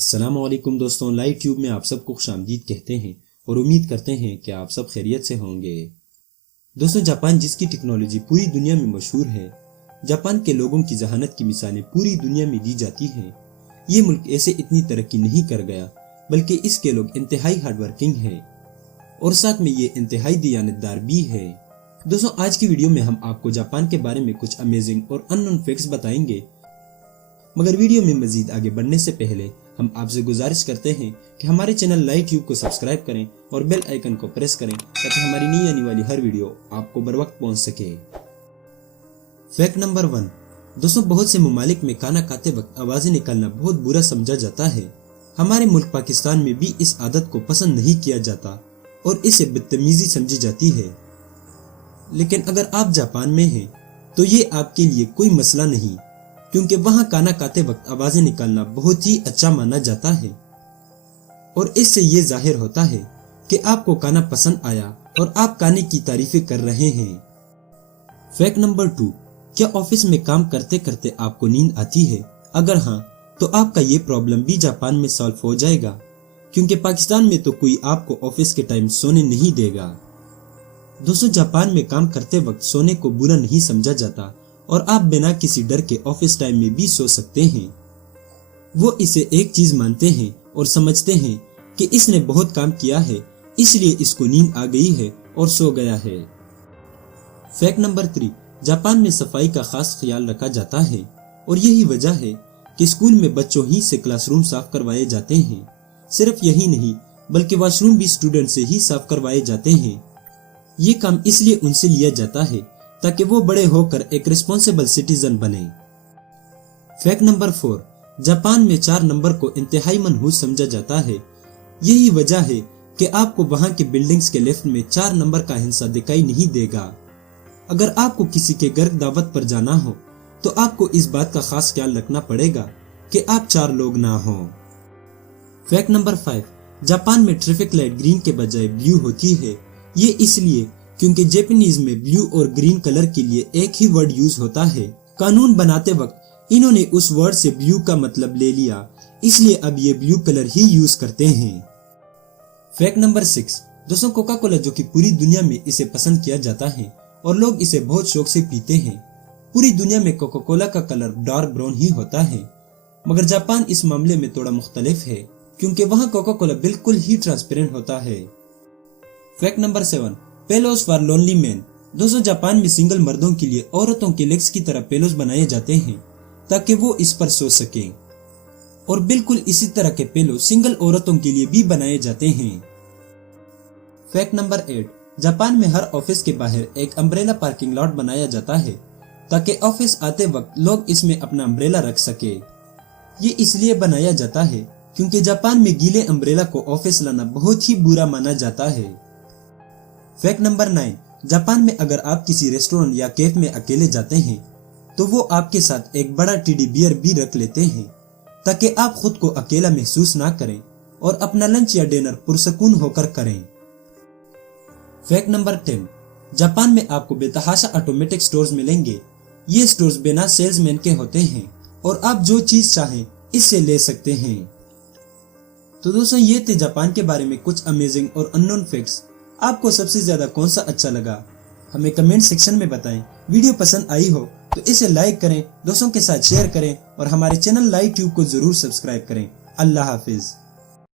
السلام علیکم دوستوں، لائیو ٹیوب میں آپ سب کو خوش آمدید کہتے ہیں اور امید کرتے ہیں کہ آپ سب خیریت سے ہوں گے۔ دوستوں، جاپان جس کی ٹیکنالوجی پوری دنیا میں مشہور ہے، جاپان کے لوگوں کی ذہانت کی مثالیں پوری دنیا میں دی جاتی ہیں۔ یہ ملک ایسے اتنی ترقی نہیں کر گیا بلکہ اس کے لوگ انتہائی ہارڈ ورکنگ ہیں اور ساتھ میں یہ انتہائی دیانتدار بھی ہے۔ دوستوں، آج کی ویڈیو میں ہم آپ کو جاپان کے بارے میں کچھ امیزنگ اور ان نون فیکٹس بتائیں گے، مگر ویڈیو میں مزید آگے بڑھنے سے پہلے ہم آپ سے گزارش کرتے ہیں کہ ہمارے چینل لائیو ٹیوب کو سبسکرائب کریں اور بیل آئیکن کو پریس کریں تاکہ ہماری نئی آنے والی ہر ویڈیو آپ کو بروقت پہنچ سکے۔ Fact number 1۔ دوستوں، بہت سے ممالک میں کھانا کھاتے وقت آوازیں نکالنا بہت برا سمجھا جاتا ہے۔ ہمارے ملک پاکستان میں بھی اس عادت کو پسند نہیں کیا جاتا اور اسے بدتمیزی سمجھی جاتی ہے، لیکن اگر آپ جاپان میں ہیں تو یہ آپ کے لیے کوئی مسئلہ نہیں، کیونکہ وہاں کھانا کھاتے وقت آوازیں نکالنا بہت ہی اچھا مانا جاتا ہے اور اس سے یہ ظاہر ہوتا ہے کہ آپ کو کھانا پسند آیا اور آپ کھانے کی تعریفیں کر رہے ہیں۔ Fact number 2۔ کیا آفس میں کام کرتے کرتے آپ کو نیند آتی ہے؟ اگر ہاں تو آپ کا یہ پرابلم بھی جاپان میں سالو ہو جائے گا، کیونکہ پاکستان میں تو کوئی آپ کو آفس کے ٹائم سونے نہیں دے گا۔ دوستوں، جاپان میں کام کرتے وقت سونے کو برا نہیں سمجھا جاتا اور آپ بنا کسی ڈر کے آفس ٹائم میں بھی سو سکتے ہیں۔ وہ اسے ایک چیز مانتے ہیں اور سمجھتے ہیں کہ اس نے بہت کام کیا ہے، اس لیے اس کو نیند آ گئی ہے اور سو گیا ہے۔ Fact number 3۔ جاپان میں صفائی کا خاص خیال رکھا جاتا ہے اور یہی وجہ ہے کہ اسکول میں بچوں ہی سے کلاس روم صاف کروائے جاتے ہیں۔ صرف یہی نہیں بلکہ واش روم بھی اسٹوڈنٹ سے ہی صاف کروائے جاتے ہیں۔ یہ کام اس لیے ان سے لیا جاتا ہے تاکہ وہ بڑے ہو کر ایک ریسپانسیبل سٹیزن بنے۔ Fact number 4۔ جاپان میں 4 نمبر کو انتہائی منحوس سمجھا جاتا ہے۔ یہی وجہ ہے کہ آپ کو وہاں کے بلڈنگز کے لیفٹ میں 4 نمبر کا ہندسہ دکھائی نہیں دے گا۔ اگر آپ کو کسی کے گھر دعوت پر جانا ہو تو آپ کو اس بات کا خاص خیال رکھنا پڑے گا کہ آپ 4 لوگ نہ ہوں۔ Fact number 5۔ جاپان میں ٹریفک لائٹ گرین کے بجائے بلیو ہوتی ہے۔ یہ اس لیے کیونکہ جیپنیز میں بلیو اور گرین کلر کے لیے ایک ہی ورڈ یوز ہوتا ہے۔ قانون بناتے وقت انہوں نے اس ورڈ سے بلیو کا مطلب لے لیا، اس لیے اب یہ بلیو کلر ہی یوز کرتے ہیں۔ Fact number 6۔ دوستوں، کوکا کولا جو کہ پوری دنیا میں اسے پسند کیا جاتا ہے اور لوگ اسے بہت شوق سے پیتے ہیں، پوری دنیا میں کوکا کولا کا کلر ڈارک براؤن ہی ہوتا ہے، مگر جاپان اس معاملے میں تھوڑا مختلف ہے کیونکہ وہاں کوکا کولا بالکل ہی ٹرانسپیرنٹ ہوتا ہے۔ Fact number 7۔ پیلوز فار لونلی مین۔ دوستوں، جاپان میں سنگل مردوں کے لیے عورتوں کے لیگز کی طرح پیلوز بنائے جاتے ہیں تاکہ وہ اس پر سو سکیں، اور بالکل اسی طرح کے پیلو سنگل عورتوں کے لیے بھی بنائے جاتے ہیں۔ Fact number 8۔ جاپان میں ہر آفس کے باہر ایک امبریلا پارکنگ لاٹ بنایا جاتا ہے تاکہ آفس آتے وقت لوگ اس میں اپنا امبریلا رکھ سکے۔ یہ اس لیے بنایا جاتا ہے کیونکہ جاپان میں گیلے امبریلا کو آفس لانا بہت ہی برا مانا جاتا ہے۔ Fact number 9۔ جاپان میں اگر آپ کسی ریسٹورنٹ یا کیف میں اکیلے جاتے ہیں تو وہ آپ کے ساتھ ایک بڑا ٹیڈی بیئر بھی رکھ لیتے ہیں تاکہ آپ خود کو اکیلا محسوس نہ کریں اور اپنا لنچ یا ڈنر پرسکون ہو کر کریں۔ Fact number 10۔ جاپان میں آپ کو بے تحاشا آٹومیٹک سٹورز ملیں گے۔ یہ سٹورز بنا سیلز مین کے ہوتے ہیں اور آپ جو چیز چاہیں اس سے لے سکتے ہیں۔ تو دوستوں، یہ تھے جاپان کے بارے میں کچھ امیزنگ اور ان نون فیکٹس۔ آپ کو سب سے زیادہ کون سا اچھا لگا ہمیں کمنٹ سیکشن میں بتائیں۔ ویڈیو پسند آئی ہو تو اسے لائک کریں، دوستوں کے ساتھ شیئر کریں اور ہمارے چینل لائیو ٹیوب کو ضرور سبسکرائب کریں۔ اللہ حافظ۔